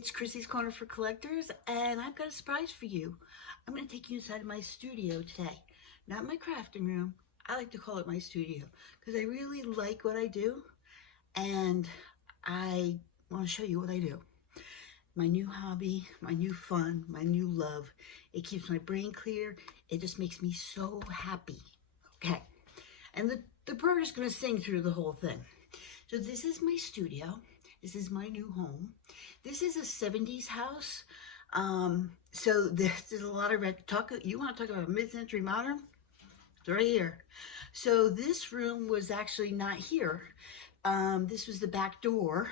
it's Chrissy's Corner for Collectors, and I've got a surprise for you. I'm going to take you inside of my studio today. Not my crafting room. I like to call it my studio because I really like what I do, and I want to show you what I do. My new hobby, my new fun, my new love. It keeps my brain clear. It just makes me so happy. Okay. And the bird is going to sing through the whole thing. So this is my studio. This is my new home. This is a 70s house. So there's a lot of red talk. You want to talk about mid-century modern? It's right here. So this room was actually not here. This was the back door.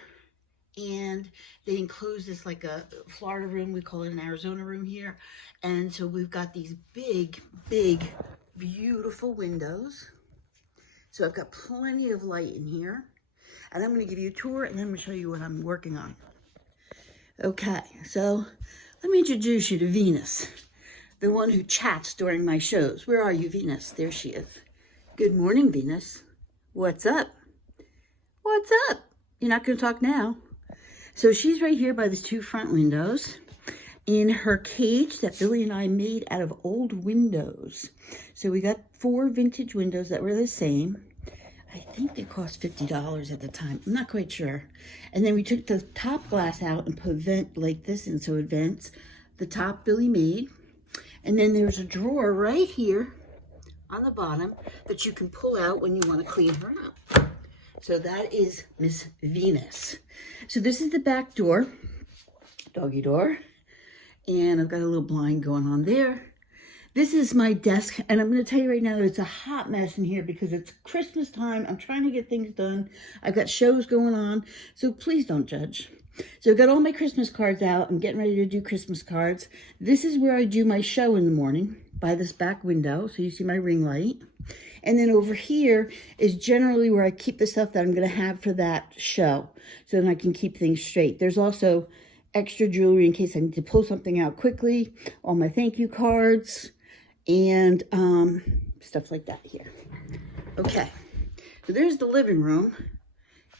And they enclosed this like a Florida room. We call it an Arizona room here. And so we've got these big, big, beautiful windows. So I've got plenty of light in here. And I'm going to give you a tour, and then I'm going to show you what I'm working on. Okay, so let me introduce you to Venus, the one who chats during my shows. Where are you, Venus? There she is. Good morning, Venus. What's up? What's up? You're not going to talk now. So she's right here by these two front windows in her cage that Billy and I made out of old windows. So we got 4 vintage windows that were the same. I think they cost $50 at the time. I'm not quite sure. And then we took the top glass out and put vent like this in, so it vents. The top Billy made. And then there's a drawer right here on the bottom that you can pull out when you want to clean her up. So that is Miss Venus. So this is the back door, doggy door. And I've got a little blind going on there. This is my desk, and I'm going to tell you right now that it's a hot mess in here because it's Christmas time. I'm trying to get things done. I've got shows going on, so please don't judge. So I've got all my Christmas cards out. I'm getting ready to do Christmas cards. This is where I do my show in the morning by this back window, so you see my ring light. And then over here is generally where I keep the stuff that I'm going to have for that show, so then I can keep things straight. There's also extra jewelry in case I need to pull something out quickly, all my thank you cards, and stuff like that here. Okay, so there's the living room,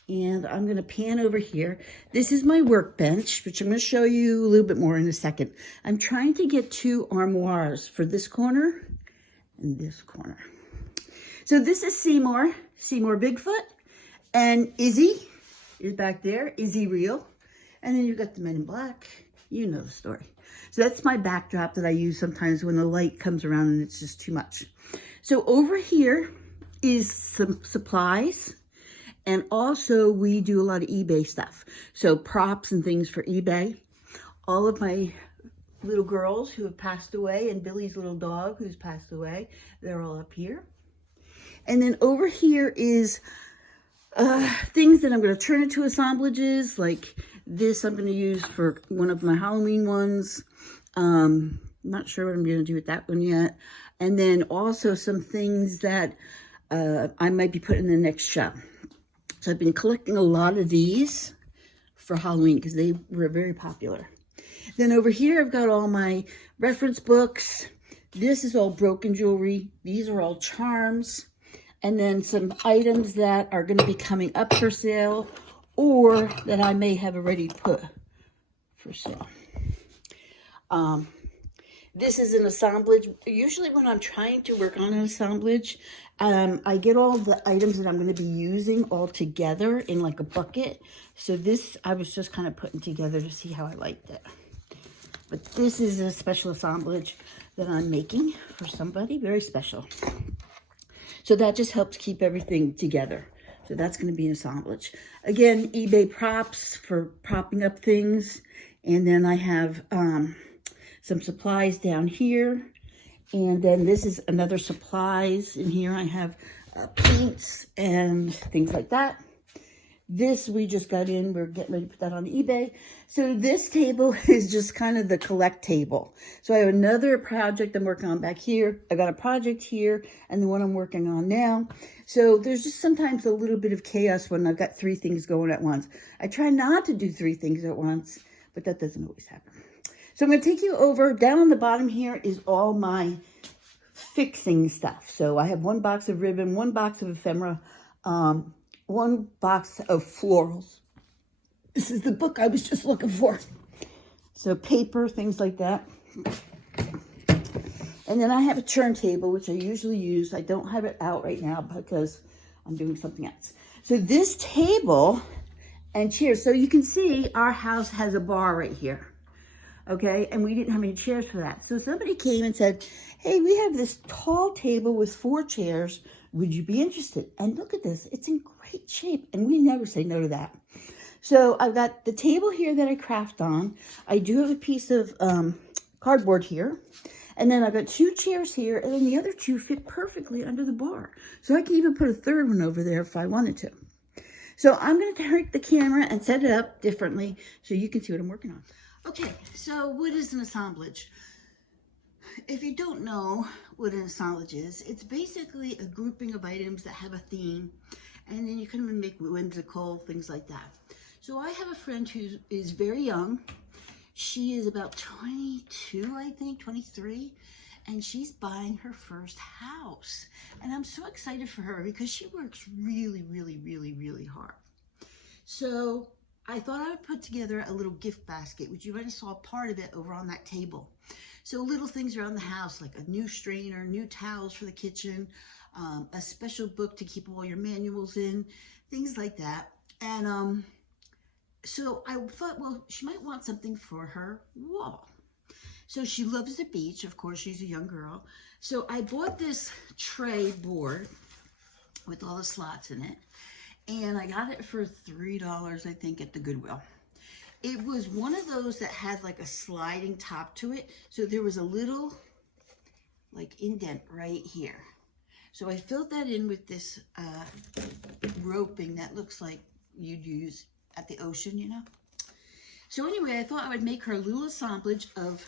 and I'm going to pan over here. This is my workbench, which I'm going to show you a little bit more in a second. I'm trying to get 2 armoires for this corner and this corner. So this is Seymour Bigfoot, and Izzy is back there, Izzy Real. And then you've got the Men in Black. You know the story. So that's my backdrop that I use sometimes when the light comes around and it's just too much. So over here is some supplies. And also we do a lot of eBay stuff. So props and things for eBay. All of my little girls who have passed away and Billy's little dog who's passed away, they're all up here. And then over here is things that I'm going to turn into assemblages, like this I'm going to use for one of my Halloween ones. Not sure what I'm going to do with that one yet. And then also some things that I might be putting in the next show. So I've been collecting a lot of these for Halloween because they were very popular. Then over here I've got all my reference books. This is all broken jewelry. These are all charms. And then some items that are going to be coming up for sale or that I may have already put for sale. This is an assemblage. Usually when I'm trying to work on an assemblage, I get all the items that I'm going to be using all together in like a bucket. So this I was just kind of putting together to see how I liked it. But this is a special assemblage that I'm making for somebody very special. So that just helps keep everything together. So that's going to be an assemblage. Again, eBay props for propping up things. And then I have some supplies down here. And then this is another supplies. In here I have paints and things like that. This we just got in. We're getting ready to put that on eBay. So this table is just kind of the collect table. So I have another project I'm working on back here. I got a project here and the one I'm working on now. So there's just sometimes a little bit of chaos when I've got 3 things going at once. I try not to do 3 things at once, but that doesn't always happen. So I'm going to take you over. Down on the bottom here is all my fixing stuff. So I have 1 box of ribbon, 1 box of ephemera, 1 box of florals. This is the book I was just looking for. So paper, things like that. And then I have a turntable, which I usually use. I don't have it out right now because I'm doing something else. So this table and chairs. So you can see our house has a bar right here. Okay, and we didn't have any chairs for that. So somebody came and said, hey, we have this tall table with 4 chairs. Would you be interested? And look at this. It's in great shape. And we never say no to that. So I've got the table here that I craft on. I do have a piece of cardboard here. And then I've got 2 chairs here, and then the other 2 fit perfectly under the bar. So I can even put a 3rd one over there if I wanted to. So I'm going to turn the camera and set it up differently so you can see what I'm working on. Okay, so what is an assemblage? If you don't know what an assemblage is, it's basically a grouping of items that have a theme, and then you can make whimsical things like that. So I have a friend who is very young. She is about 22, I think, 23, and she's buying her first house. And I'm so excited for her because she works really, really, really, really hard. So I thought I would put together a little gift basket, which you already saw part of it over on that table. So little things around the house, like a new strainer, new towels for the kitchen, a special book to keep all your manuals in, things like that. And so I thought, well, she might want something for her wall. So she loves the beach. Of course, she's a young girl. So I bought this tray board with all the slots in it. And I got it for $3, I think, at the Goodwill. It was one of those that had like a sliding top to it. So there was a little like indent right here. So I filled that in with this roping that looks like you'd use at the ocean, you know. So anyway, I thought I would make her a little assemblage of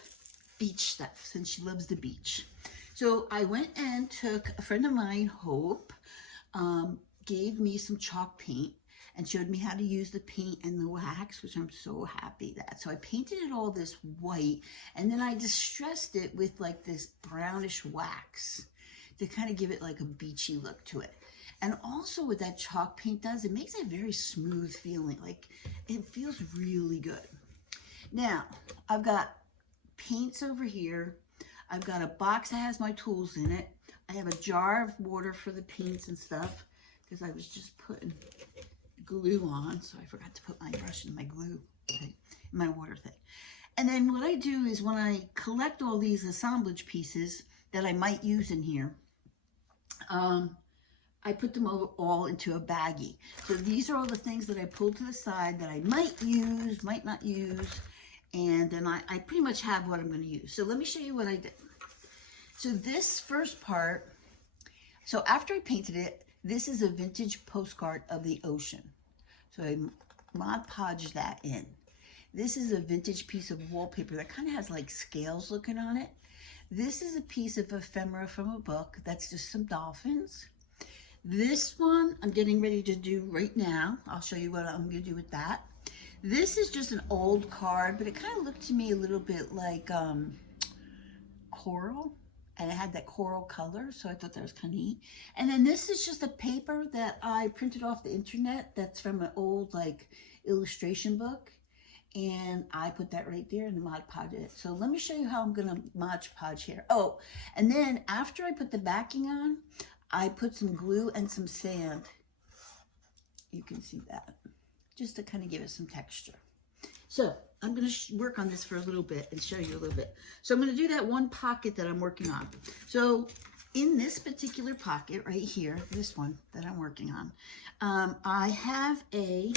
beach stuff since she loves the beach. So I went and took a friend of mine, Hope, gave me some chalk paint and showed me how to use the paint and the wax, which I'm so happy that. So I painted it all this white, and then I distressed it with like this brownish wax to kind of give it like a beachy look to it. And also what that chalk paint does, it makes a very smooth feeling, like it feels really good. Now, I've got paints over here. I've got a box that has my tools in it. I have a jar of water for the paints and stuff because I was just putting glue on, so I forgot to put my brush in my glue thing, in my water thing. And then what I do is when I collect all these assemblage pieces that I might use in here, I put them all into a baggie. So these are all the things that I pulled to the side that I might use, might not use, and then I pretty much have what I'm going to use. So let me show you what I did. So this first part, so after I painted it, this is a vintage postcard of the ocean. So I Mod Podged that in. This is a vintage piece of wallpaper that kind of has like scales looking on it. This is a piece of ephemera from a book. That's just some dolphins. This one I'm getting ready to do right now. I'll show you what I'm going to do with that. This is just an old card, but it kind of looked to me a little bit like coral, and it had that coral color, so I thought that was kind of neat. And then this is just a paper that I printed off the internet that's from an old like illustration book, and I put that right there and Mod Podged it. So let me show you how I'm going to Mod Podge here. Oh, and then after I put the backing on, I put some glue and some sand. You can see that, just to kind of give it some texture. So I'm going to work on this for a little bit and show you a little bit. So I'm going to do that one pocket that I'm working on. So in this particular pocket right here, this one that I'm working on, I have a,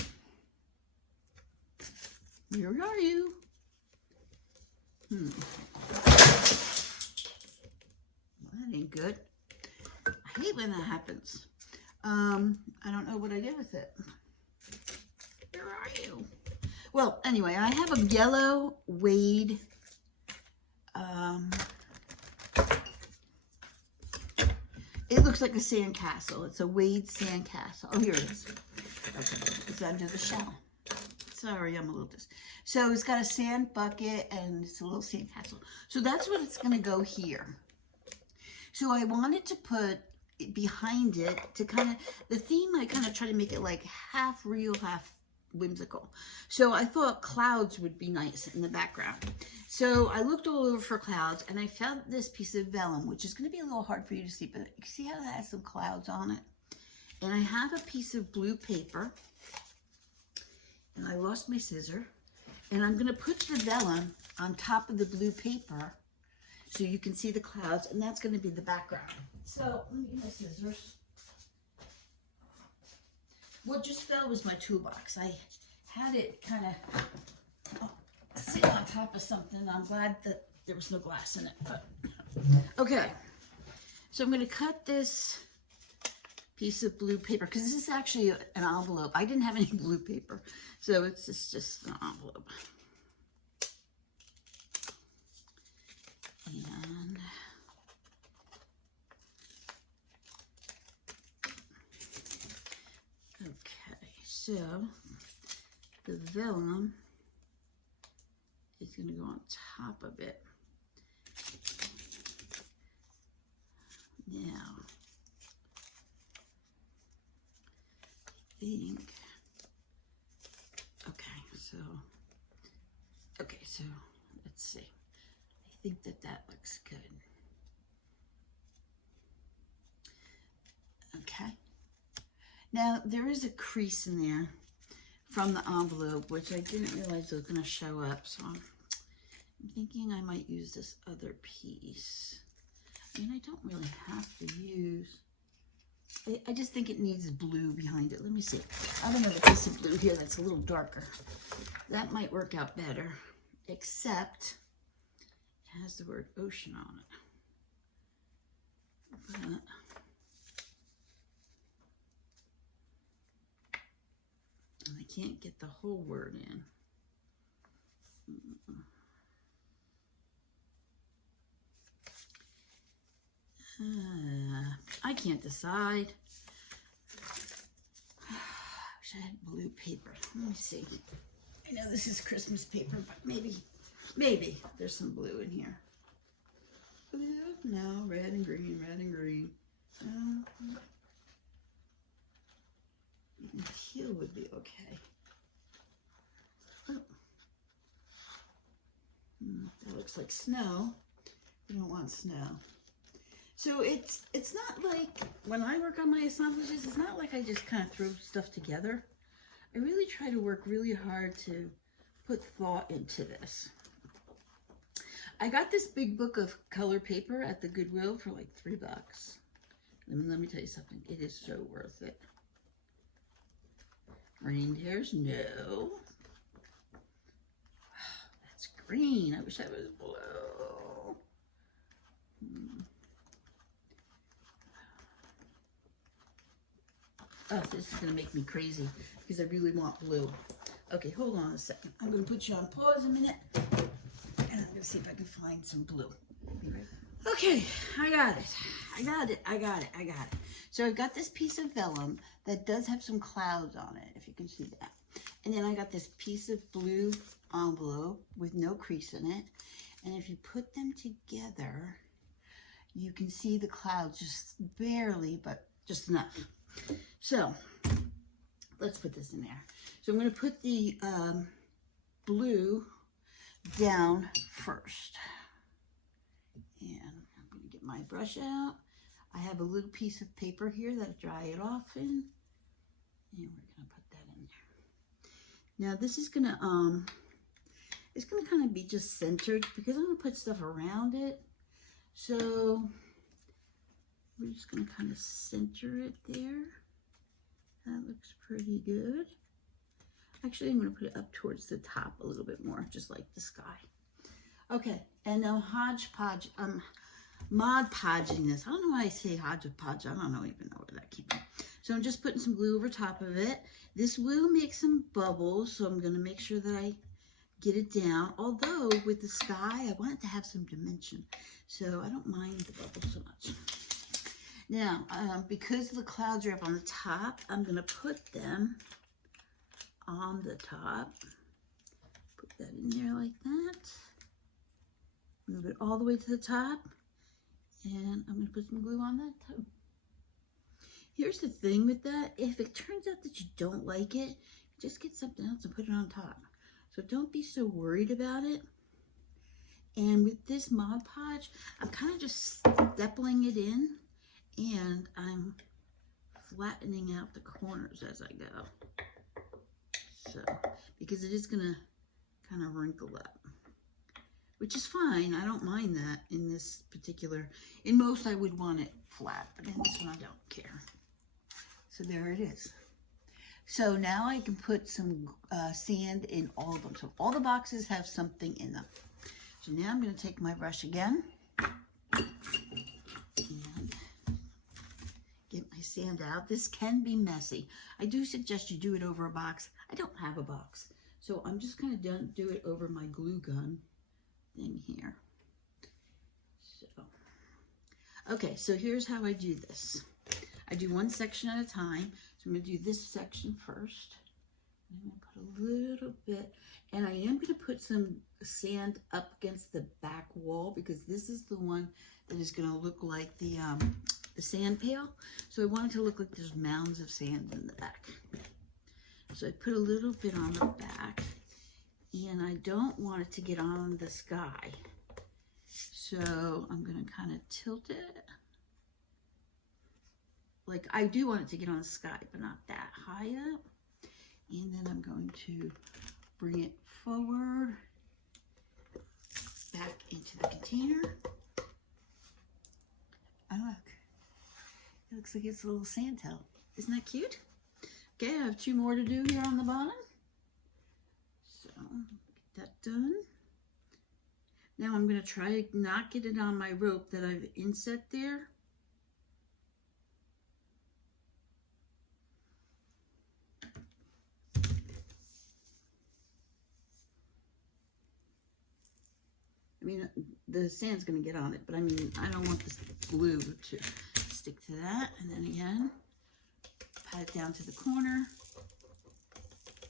where are you? Well, that ain't good. I hate when that happens. I don't know what I did with it. Where are you? Well, anyway, I have a yellow Wade, it looks like a sandcastle. It's a Wade sandcastle. Oh, here it is. Okay, it's under the shell. Sorry, I'm a little So it's got a sand bucket and it's a little sandcastle. So that's what it's going to go here. So I wanted to put behind it to kind of, the theme, I kind of try to make it like half real, half whimsical. So I thought clouds would be nice in the background. So I looked all over for clouds, and I found this piece of vellum, which is going to be a little hard for you to see, but you see how it has some clouds on it? And I have a piece of blue paper, and I lost my scissor, and I'm going to put the vellum on top of the blue paper so you can see the clouds, and that's going to be the background. So let me get my scissors. What just fell was my toolbox. I had it kind of sit on top of something. I'm glad that there was no glass in it. But okay, so I'm going to cut this piece of blue paper because this is actually an envelope. I didn't have any blue paper, so it's just an envelope. And okay, so the vellum is going to go on top of it. Now, I think, okay, so let's see. I think that looks good. Okay. Now, there is a crease in there from the envelope, which I didn't realize was going to show up. So I'm thinking I might use this other piece. I mean, I don't really have to use, I just think it needs blue behind it. Let me see. I have another piece of blue here that's a little darker. That might work out better, except it has the word ocean on it. But I can't get the whole word in. I can't decide. I wish I had blue paper. Let me see. I know this is Christmas paper, but maybe there's some blue in here. Blue? No, red and green, red and green. Teal would be okay. Oh. That looks like snow. We don't want snow. So it's not like, when I work on my assemblages, it's not like I just kind of throw stuff together. I really try to work really hard to put thought into this. I got this big book of color paper at the Goodwill for like $3. Let me tell you something, it is so worth it. Reindeers, no. That's green, I wish that was blue. Oh, this is gonna make me crazy because I really want blue. Okay, hold on a second. I'm gonna put you on pause a minute and I'm gonna see if I can find some blue. Be right back. Okay, I got it. So I've got this piece of vellum that does have some clouds on it, if you can see that. And then I got this piece of blue envelope with no crease in it. And if you put them together, you can see the clouds just barely, but just enough. So let's put this in there. So I'm going to put the blue down first. And I'm going to get my brush out. I have a little piece of paper here that I dry it off in. And we're going to put that in there. Now this is going to, it's going to kind of be just centered because I'm going to put stuff around it. So we're just going to kind of center it there. That looks pretty good. Actually, I'm going to put it up towards the top a little bit more, just like the sky. Okay, and now hodgepodge, Mod Podging this. I don't know why I say hodgepodge. I don't even know where that came from. So I'm just putting some glue over top of it. This will make some bubbles, so I'm going to make sure that I get it down. Although with the sky, I want it to have some dimension. So I don't mind the bubbles so much. Now, because the clouds are up on the top, I'm going to put them on the top. Put that in there like that. Move it all the way to the top. And I'm going to put some glue on that too. Here's the thing with that. If it turns out that you don't like it, just get something else and put it on top. So don't be so worried about it. And with this Mod Podge, I'm kind of just stapling it in, and I'm flattening out the corners as I go. So, because it is gonna kind of wrinkle up, which is fine. I don't mind that in this particular. In most, I would want it flat, but in this one, I don't care. So there it is. So now I can put some sand in all of them. So all the boxes have something in them. So now I'm going to take my brush again and get my sand out. This can be messy. I do suggest you do it over a box. I don't have a box, so I'm just going to do it over my glue gun thing here. So, okay, so here's how I do this. I do one section at a time. So I'm going to do this section first. I'm going to put a little bit, and I am going to put some sand up against the back wall because this is the one that is going to look like the sand pail. So I want it to look like there's mounds of sand in the back. So I put a little bit on the back, and I don't want it to get on the sky. So I'm going to kind of tilt it. Like, I do want it to get on the sky, but not that high up. And then I'm going to bring it forward, back into the container. Oh, look. It looks like it's a little sand tail. Isn't that cute? Okay, I have 2 more to do here on the bottom. So, get that done. Now I'm going to try to not get it on my rope that I've inset there. I mean, the sand's going to get on it, but I mean, I don't want this glue to stick to that. And then again, pat it down to the corner,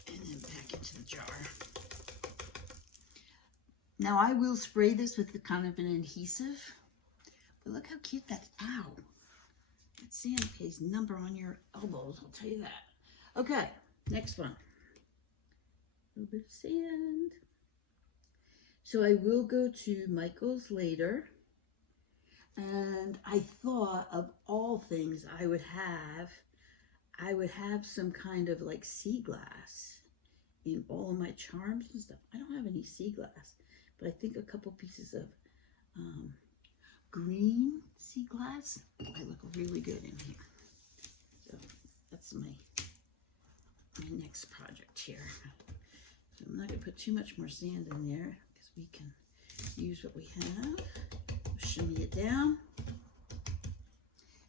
and then back into the jar. Now I will spray this with the kind of an adhesive, but look how cute that, ow. That sand pays number on your elbows, I'll tell you that. Okay, next one. A little bit of sand. So I will go to Michael's later, and I thought of all things I would have some kind of like sea glass in all of my charms and stuff. I don't have any sea glass, but I think a couple pieces of green sea glass might look really good in here. So that's my next project here. So I'm not going to put too much more sand in there, we can use what we have. Shimmy it down.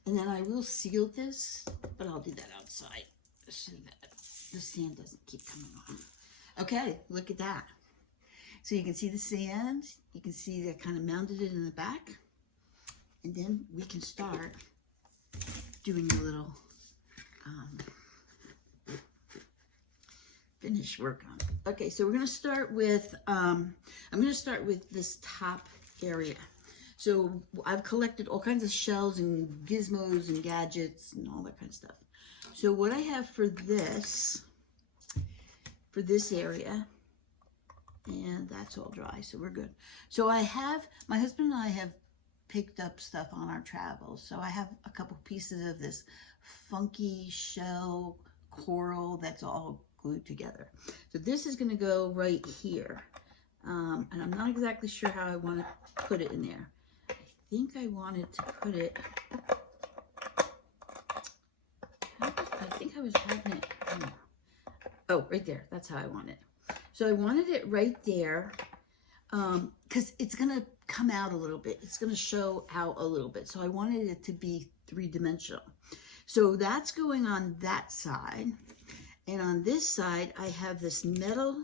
And then I will seal this, but I'll do that outside so that the sand doesn't keep coming on. Okay, look at that. So you can see the sand. You can see that kind of mounted it in the back. And then we can start doing a little finish work on it. Okay, so we're going to start with, I'm going to start with this top area. So I've collected all kinds of shells and gizmos and gadgets and all that kind of stuff. So what I have for this area, and that's all dry, so we're good. So I have, my husband and I have picked up stuff on our travels. So I have a couple pieces of this funky shell coral that's all glued together. So this is going to go right here. And I'm not exactly sure how I want to put it in there. I think I wanted to put it, I think I was having it, oh, right there. That's how I want it. So I wanted it right there because it's going to come out a little bit. It's going to show out a little bit. So I wanted it to be 3-dimensional. So that's going on that side. And on this side, I have this metal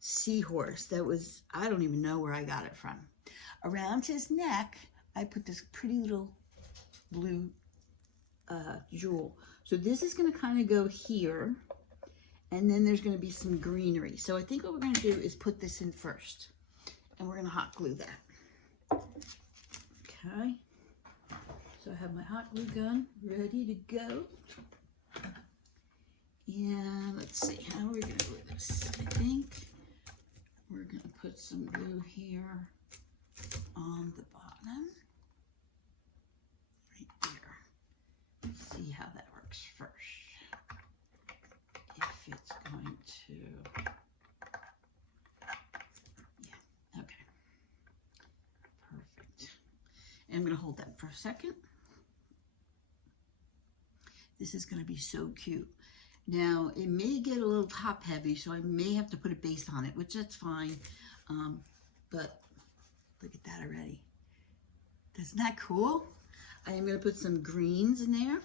seahorse that was, I don't even know where I got it from. Around his neck, I put this pretty little blue jewel. So this is going to kind of go here, and then there's going to be some greenery. So I think what we're going to do is put this in first, and we're going to hot glue that. Okay. So I have my hot glue gun ready to go. And let's see, how are we going to glue this? I think we're going to put some glue here on the bottom, right there. Let's see how that works first. If it's going to, yeah, okay, perfect. And I'm going to hold that for a second. This is going to be so cute. Now, it may get a little top heavy, so I may have to put a base on it, which that's fine. But look at that already. Isn't that cool? I am going to put some greens in there.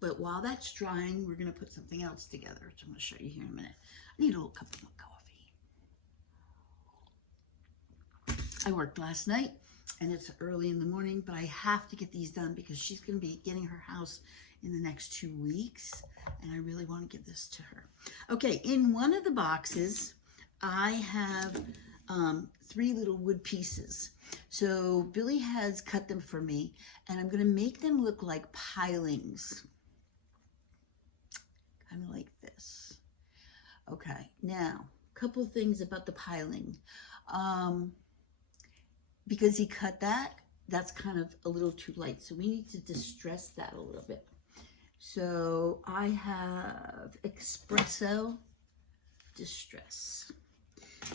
But while that's drying, we're going to put something else together, which I'm going to show you here in a minute. I need a little cup of coffee. I worked last night, and it's early in the morning, but I have to get these done because she's going to be getting her house in the next 2 weeks, and I really want to give this to her. Okay, in one of the boxes, I have 3 little wood pieces. So Billy has cut them for me, and I'm going to make them look like pilings, kind of like this. Okay, now, a couple things about the piling. Because he cut that, that's kind of a little too light, so we need to distress that a little bit. So I have espresso distress.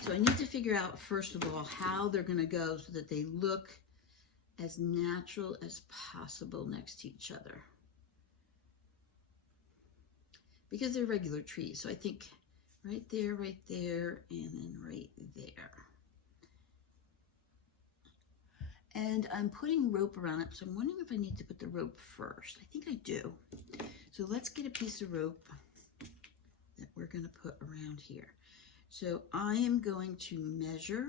So I need to figure out, first of all, how they're going to go so that they look as natural as possible next to each other. Because they're regular trees. So I think right there, and then right there. And I'm putting rope around it, so I'm wondering if I need to put the rope first. I think I do. So let's get a piece of rope that we're going to put around here. So I am going to measure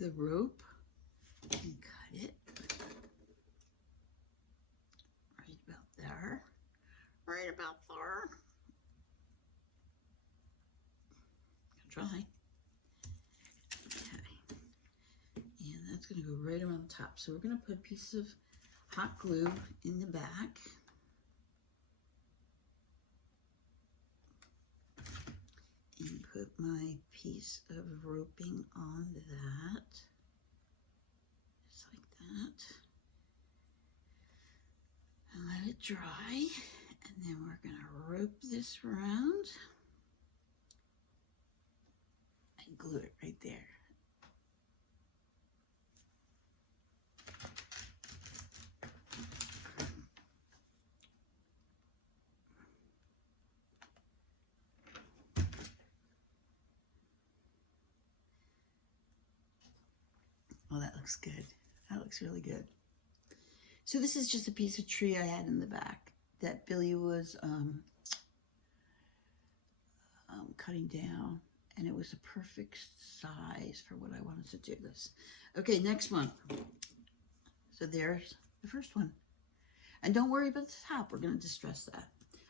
the rope and cut it right about there. Right about there. Try. It's going to go right around the top. So we're going to put a piece of hot glue in the back. And put my piece of roping on that. Just like that. And let it dry. And then we're going to rope this around. And glue it right there. Oh, that looks good. That looks really good. So this is just a piece of tree I had in the back that Billy was cutting down, and it was a perfect size for what I wanted to do this. Okay, next one. So there's the first one. And don't worry about the top. We're going to distress that.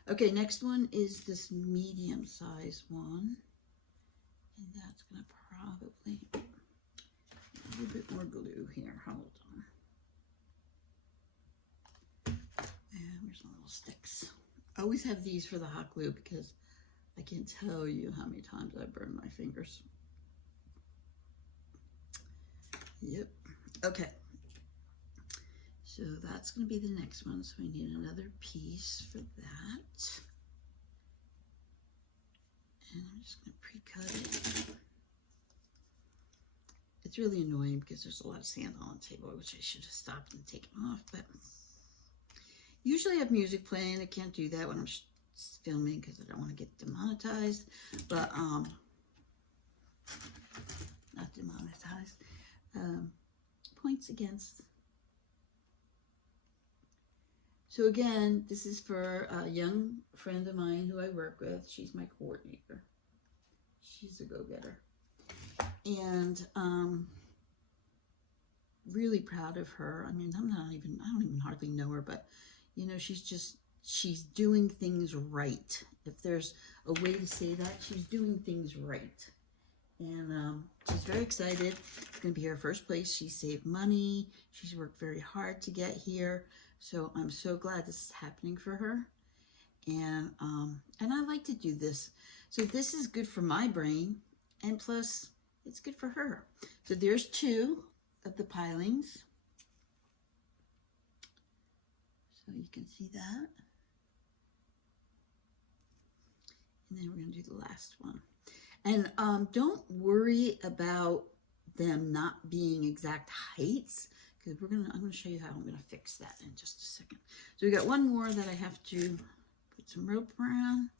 Okay, next one is this medium size one. And that's going to probably... a little bit more glue here. Hold on. And here's some little sticks. I always have these for the hot glue because I can't tell you how many times I burn my fingers. Yep. Okay. So that's going to be the next one. So we need another piece for that. And I'm just going to pre-cut it. It's really annoying because there's a lot of sand on the table, which I should have stopped and taken off, but usually I have music playing. I can't do that when I'm filming because I don't want to get demonetized, but not demonetized, points against. So again, this is for a young friend of mine who I work with. She's my coordinator. She's a go-getter. And really proud of her. I mean, I don't even hardly know her, but you know, she's doing things right. If there's a way to say that, she's doing things right. And she's very excited. It's going to be her first place. She saved money. She's worked very hard to get here. So I'm so glad this is happening for her. And I like to do this. So this is good for my brain, and plus it's good for her. So there's 2 of the pilings. So you can see that. And then we're going to do the last one. And don't worry about them not being exact heights, because I'm going to show you how I'm going to fix that in just a second. So we got one more that I have to put some rope around.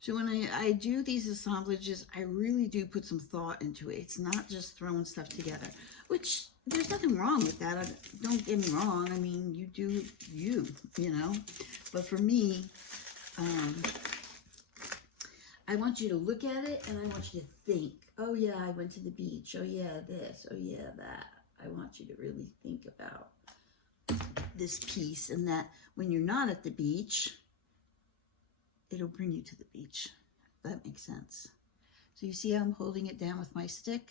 So when I do these assemblages, I really do put some thought into it. It's not just throwing stuff together, which there's nothing wrong with that. Don't get me wrong. I mean, you do you, you know. But for me, I want you to look at it and I want you to think, oh yeah, I went to the beach. Oh yeah, this. Oh yeah, that. I want you to really think about this piece, and that when you're not at the beach, it'll bring you to the beach. If that makes sense. So you see how I'm holding it down with my stick?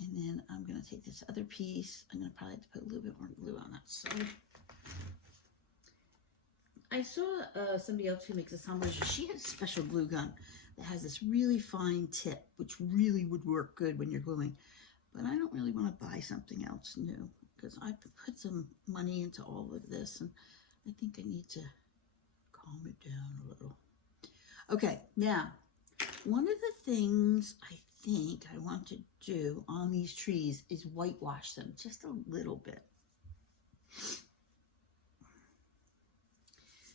And then I'm going to take this other piece. I'm going to probably have to put a little bit more glue on that side. I saw somebody else who makes assemblages. She has a special glue gun that has this really fine tip, which really would work good when you're gluing. But I don't really want to buy something else new, because I put some money into all of this, and I think I need to calm it down a little. Okay, now, one of the things I think I want to do on these trees is whitewash them just a little bit.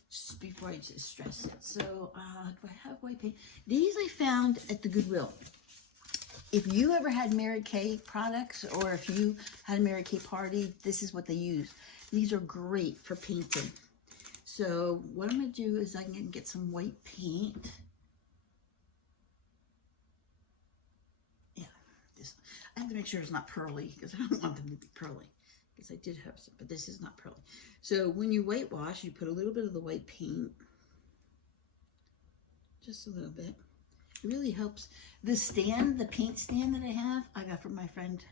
Just before I just stress it. So, do I have white paint? These I found at the Goodwill. If you ever had Mary Kay products, or if you had a Mary Kay party, this is what they use. These are great for painting. So what I'm going to do is I'm going to get some white paint. Yeah, I have to make sure it's not pearly, because I don't want them to be pearly. Because I did have some, but this is not pearly. So when you whitewash, you put a little bit of the white paint. Just a little bit. It really helps. The stand, the paint stand that I got from my friend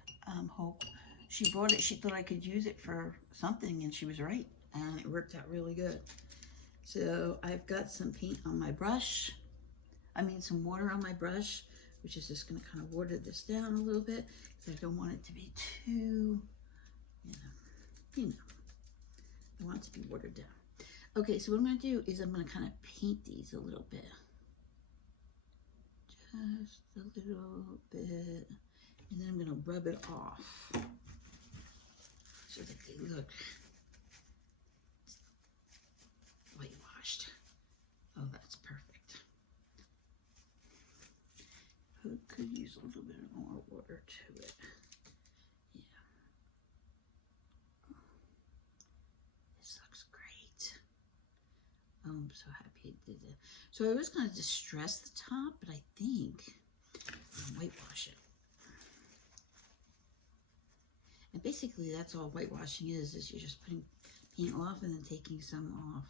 Hope. She bought it. She thought I could use it for something, and she was right. And it worked out really good. So I've got some paint on my brush. Some water on my brush, which is just going to kind of water this down a little bit, because I don't want it to be too, you know, I want it to be watered down. Okay, so what I'm going to do is I'm going to kind of paint these a little bit. Just a little bit. And then I'm going to rub it off so that they look whitewashed. Oh, that's perfect. Could use a little bit more water to it. Yeah. This looks great. I'm so happy it did it. So I was going to distress the top, but I think I'll whitewash it. And basically that's all whitewashing is you're just putting paint off and then taking some off.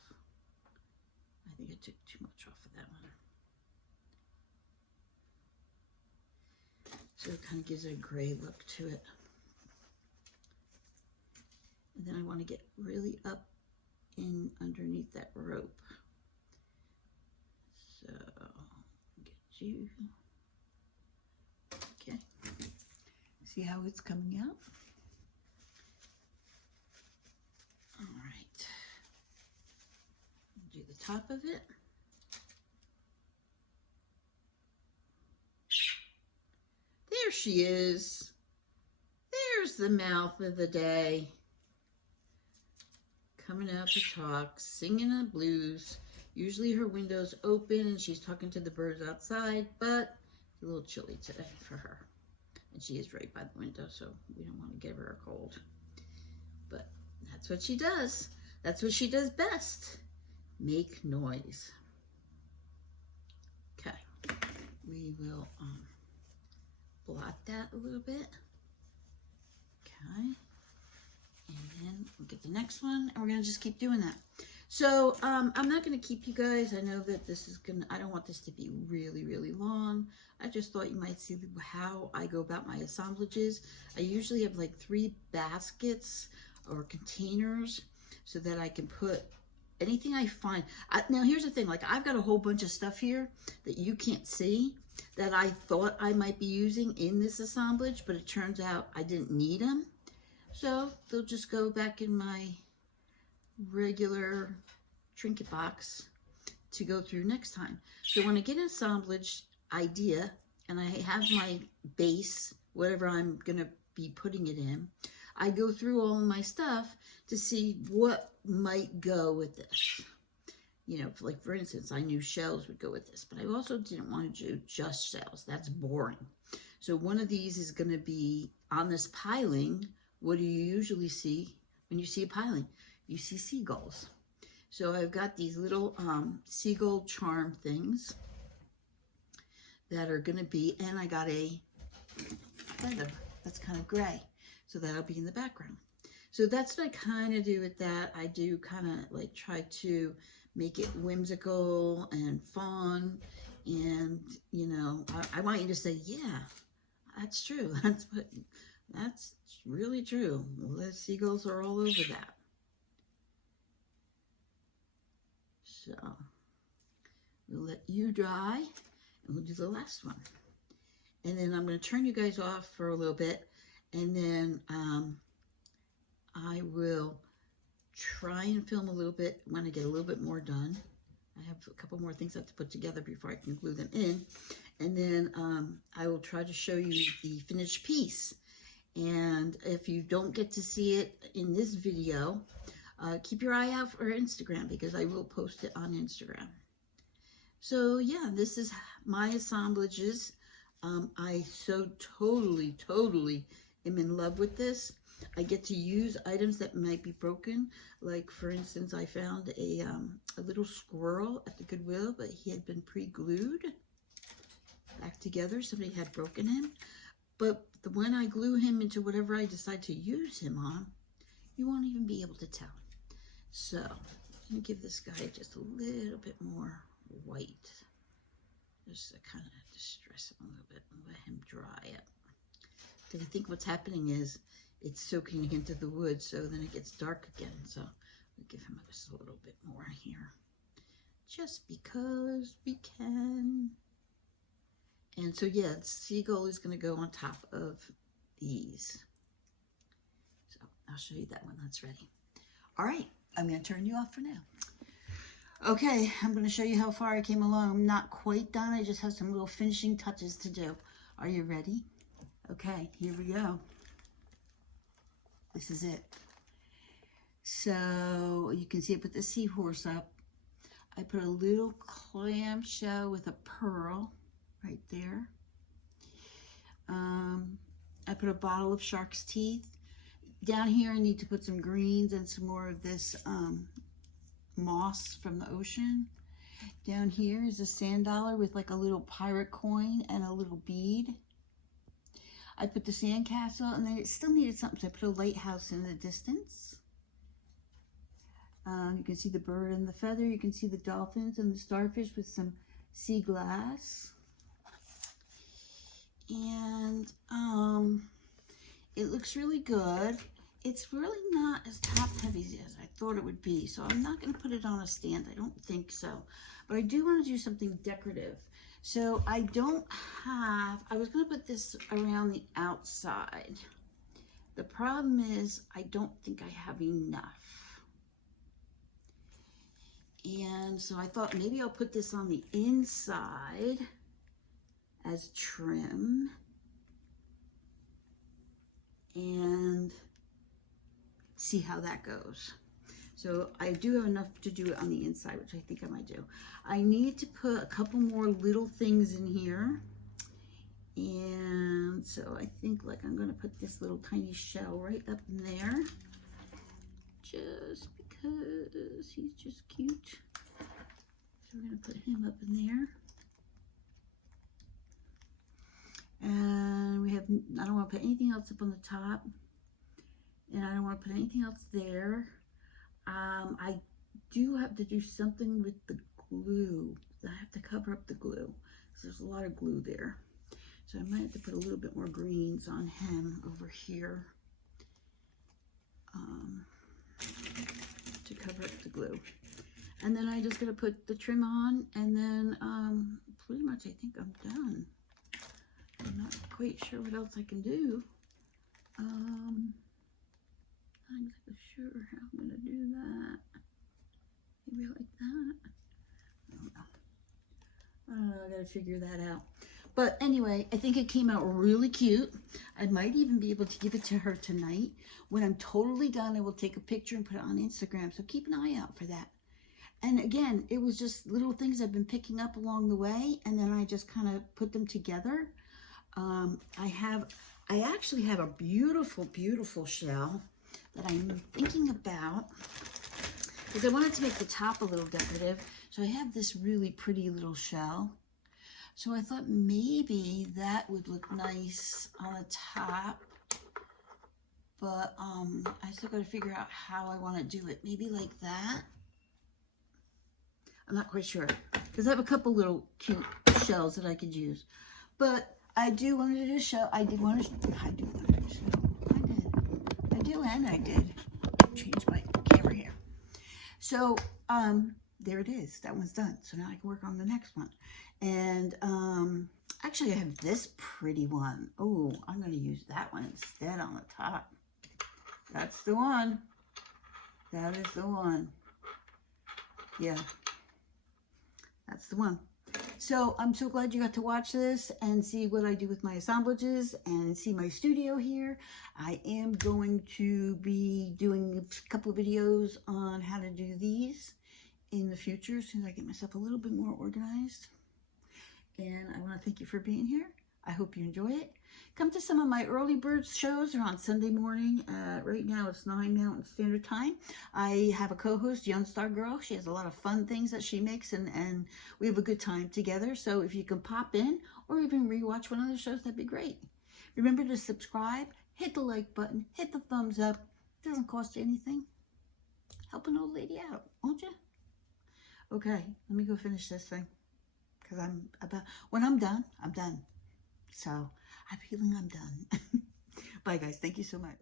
I think I took too much off of that one. So it kind of gives it a gray look to it. And then I want to get really up in underneath that rope. So get you. Okay. See how it's coming out? All right. Do the top of it. There she is. There's the mouth of the day. Coming out to talk, singing the blues. Usually her window's open and she's talking to the birds outside, but it's a little chilly today for her. And she is right by the window, so we don't want to give her a cold. But that's what she does. That's what she does best. Make noise. Okay. We will blot that a little bit. Okay. And then we'll get the next one, and we're going to just keep doing that. So I'm not going to keep you guys. I know that this is going to, I don't want this to be really, really long. I just thought you might see how I go about my assemblages. I usually have like 3 baskets or containers. so that I can put anything I find. Now here's the thing, like I've got a whole bunch of stuff here that you can't see that I thought I might be using in this assemblage, but it turns out I didn't need them. So they'll just go back in my regular trinket box to go through next time. So when I get an assemblage idea and I have my base, whatever I'm gonna be putting it in, I go through all of my stuff to see what might go with this. You know, like for instance, I knew shells would go with this, but I also didn't want to do just shells. That's boring. So one of these is going to be on this piling. What do you usually see when you see a piling? You see seagulls. So I've got these little seagull charm things that are going to be, and I got a feather that's kind of gray. So that'll be in the background. So that's what I kind of do with that. I do kind of like try to make it whimsical and fun. And, you know, I want you to say, yeah, that's true. That's really true. Well, the seagulls are all over that. So we'll let you dry and we'll do the last one. And then I'm going to turn you guys off for a little bit. And then I will try and film a little bit when I get a little bit more done. I have a couple more things I have to put together before I can glue them in. And then I will try to show you the finished piece. And if you don't get to see it in this video, keep your eye out for Instagram because I will post it on Instagram. So yeah, this is my assemblages. I so totally am in love with this. I get to use items that might be broken. Like for instance, I found a little squirrel at the Goodwill, but he had been pre-glued back together. Somebody had broken him. But when I glue him into whatever I decide to use him on, you won't even be able to tell. So I'm gonna give this guy just a little bit more white. Just to kind of distress him a little bit and let him dry up. Because I think what's happening is it's soaking into the wood, so then it gets dark again. So we'll give him just a little bit more here. Just because we can. And so yeah, the seagull is going to go on top of these. So I'll show you that when that's ready. All right, I'm going to turn you off for now. Okay, I'm going to show you how far I came along. I'm not quite done. I just have some little finishing touches to do. Are you ready? Okay, here we go. This is it. So you can see I put the seahorse up. I put a little clamshell with a pearl right there. I put a bottle of shark's teeth. Down here I need to put some greens and some more of this moss from the ocean. Down here is a sand dollar with like a little pirate coin and a little bead. I put the sandcastle, and then it still needed something, so I put a lighthouse in the distance. You can see the bird and the feather. You can see the dolphins and the starfish with some sea glass. And it looks really good. It's really not as top heavy as I thought it would be, so I'm not going to put it on a stand. I don't think so. But I do want to do something decorative. So I don't have, I was going to put this around the outside. The problem is I don't think I have enough. And so I thought maybe I'll put this on the inside as trim. And see how that goes. So I do have enough to do it on the inside, which I think I might do. I need to put a couple more little things in here. And so I think like I'm gonna put this little tiny shell right up in there. Just because he's just cute. So we're gonna put him up in there. And we have, I don't want to put anything else up on the top. And I don't want to put anything else there. I do have to do something with the glue. I have to cover up the glue. So there's a lot of glue there. So I might have to put a little bit more greens on him over here. to cover up the glue. And then I just gotta put the trim on, and then pretty much I think I'm done. I'm not quite sure what else I can do. I'm not exactly sure how I'm gonna do that. Maybe like that. I don't know. I gotta figure that out. But anyway, I think it came out really cute. I might even be able to give it to her tonight. When I'm totally done, I will take a picture and put it on Instagram. So keep an eye out for that. And again, it was just little things I've been picking up along the way, and then I just kind of put them together. I actually have a beautiful, beautiful shell that I'm thinking about, because I wanted to make the top a little decorative. So I have this really pretty little shell. So I thought maybe that would look nice on the top, but I still got to figure out how I want to do it. Maybe like that. I'm not quite sure, because I have a couple little cute shells that I could use. But I do want to do a shell. I do want to do a shell. I did. Change my camera here. So there it is. That one's done. So now I can work on the next one. And actually I have this pretty one. Oh, I'm going to use that one instead on the top. That's the one. That is the one. Yeah. That's the one. So I'm so glad you got to watch this and see what I do with my assemblages and see my studio here. I am going to be doing a couple of videos on how to do these in the future as soon as I get myself a little bit more organized. And I want to thank you for being here. I hope you enjoy it. Come to some of my early bird shows. They're on Sunday morning. Right now it's 9 Mountain Standard Time. I have a co-host, Young Star Girl. She has a lot of fun things that she makes, and we have a good time together. So if you can pop in or even rewatch one of the shows, that'd be great. Remember to subscribe, hit the like button, hit the thumbs up. It doesn't cost you anything. Help an old lady out, won't you? Okay, let me go finish this thing, because when I'm done, I'm done. So I'm feeling I'm done. Bye guys. Thank you so much.